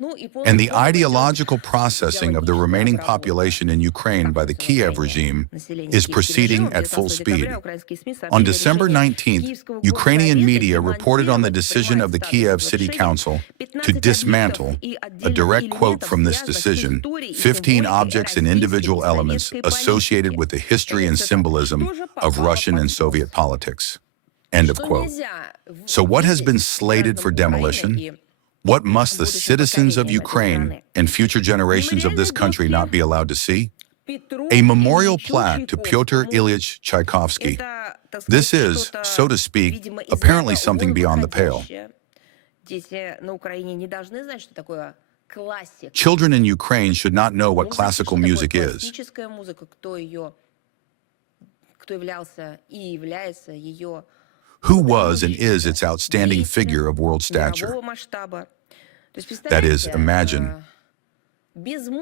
And the ideological processing of the remaining population in Ukraine by the Kiev regime is proceeding at full speed. On December 19th, Ukrainian media reported on the decision of the Kiev City Council to dismantle, a direct quote from this decision, 15 objects and individual elements associated with the history and symbolism of Russian and Soviet politics. End of quote. So what has been slated for demolition? What must the citizens of Ukraine and future generations of this country not be allowed to see? A memorial plaque to Pyotr Ilyich Tchaikovsky. This is, so to speak, apparently something beyond the pale. Children in Ukraine should not know what classical music is. Who was and is its outstanding figure of world stature? That is, imagine,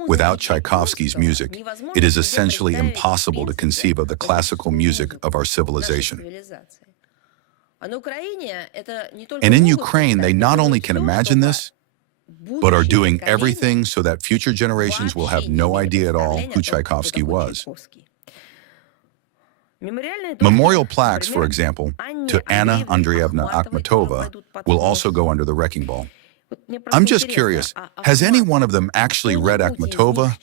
without Tchaikovsky's music, it is essentially impossible to conceive of the classical music of our civilization. And in Ukraine, they not only can imagine this, but are doing everything so that future generations will have no idea at all who Tchaikovsky was. Memorial plaques, for example, to Anna Andreevna Akhmatova will also go under the wrecking ball. I'm just curious, has any one of them actually read Akhmatova?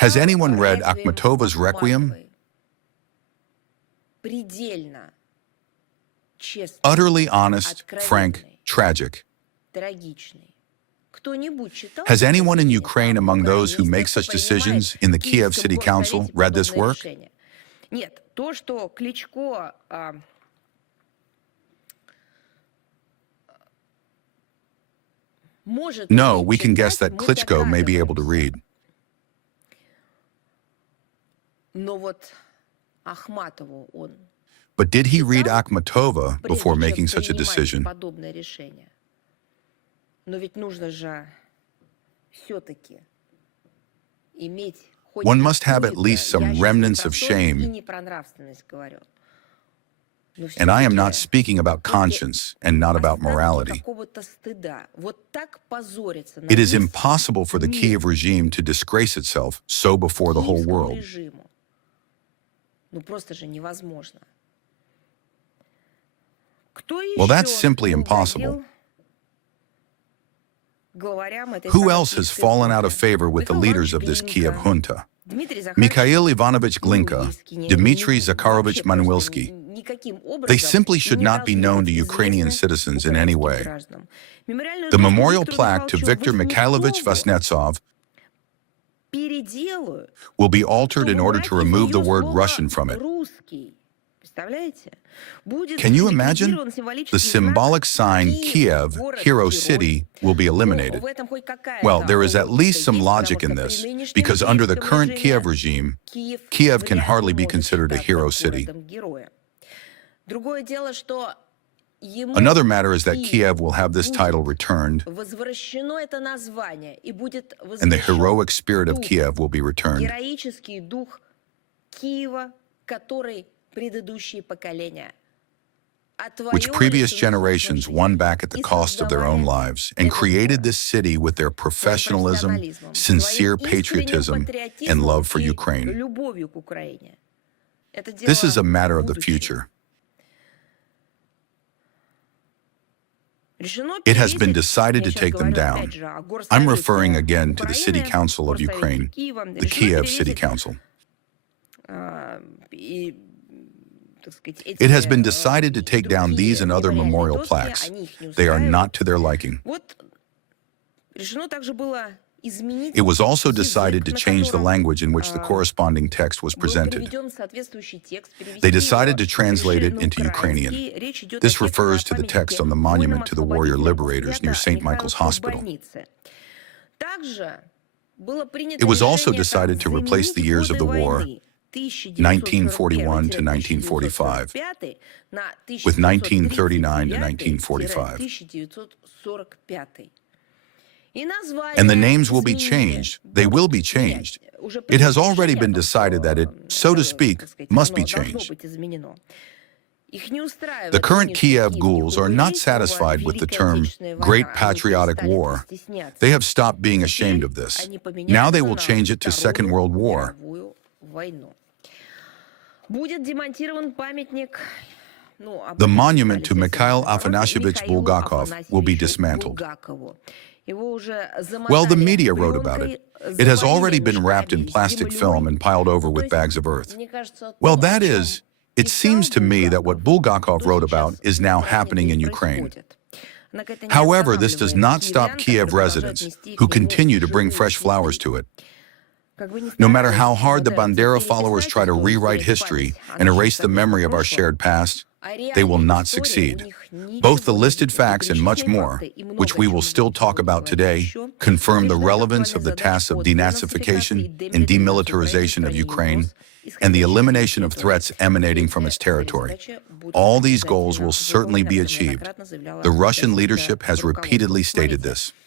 Has anyone read Akhmatova's Requiem? Utterly honest, frank, tragic. Has anyone in Ukraine among those who make such decisions in the Kiev City Council read this work? No, we can guess that Klitschko may be able to read. But did he read Akhmatova before making such a decision? One must have at least some remnants of shame. And I am not speaking about conscience and not about morality. It is impossible for the Kiev regime to disgrace itself so before the whole world. Well, that's simply impossible. Who else has fallen out of favor with the leaders of this Kiev junta? Mikhail Ivanovich Glinka, Dmitry Zakharovich Manuilsky. They simply should not be known to Ukrainian citizens in any way. The memorial plaque to Viktor Mikhailovich Vasnetsov will be altered in order to remove the word Russian from it. Can you imagine? The symbolic sign Kiev, Hero City, will be eliminated. Well, there is at least some logic in this, because under the current Kiev regime, Kiev can hardly be considered a hero city. Another matter is that Kiev will have this title returned, and the heroic spirit of Kiev will be returned. Which previous generations won back at the cost of their own lives and created this city with their professionalism, sincere patriotism, and love for Ukraine. This is a matter of the future. It has been decided to take them down. I'm referring again to the City Council of Ukraine, the Kiev City Council. It has been decided to take down these and other memorial plaques. They are not to their liking. It was also decided to change the language in which the corresponding text was presented. They decided to translate it into Ukrainian. This refers to the text on the monument to the warrior liberators near St. Michael's Hospital. It was also decided to replace the years of the war, 1941 to 1945, with 1939 to 1945. And the names will be changed. They will be changed. It has already been decided that it, so to speak, must be changed. The current Kiev ghouls are not satisfied with the term Great Patriotic War. They have stopped being ashamed of this. Now they will change it to Second World War. The monument to Mikhail Afanasievich Bulgakov will be dismantled. Well, the media wrote about it. It has already been wrapped in plastic film and piled over with bags of earth. Well, that is, it seems to me that what Bulgakov wrote about is now happening in Ukraine. However, this does not stop Kiev residents, who continue to bring fresh flowers to it. No matter how hard the Bandera followers try to rewrite history and erase the memory of our shared past, they will not succeed. Both the listed facts and much more, which we will still talk about today, confirm the relevance of the tasks of denazification and demilitarization of Ukraine and the elimination of threats emanating from its territory. All these goals will certainly be achieved. The Russian leadership has repeatedly stated this.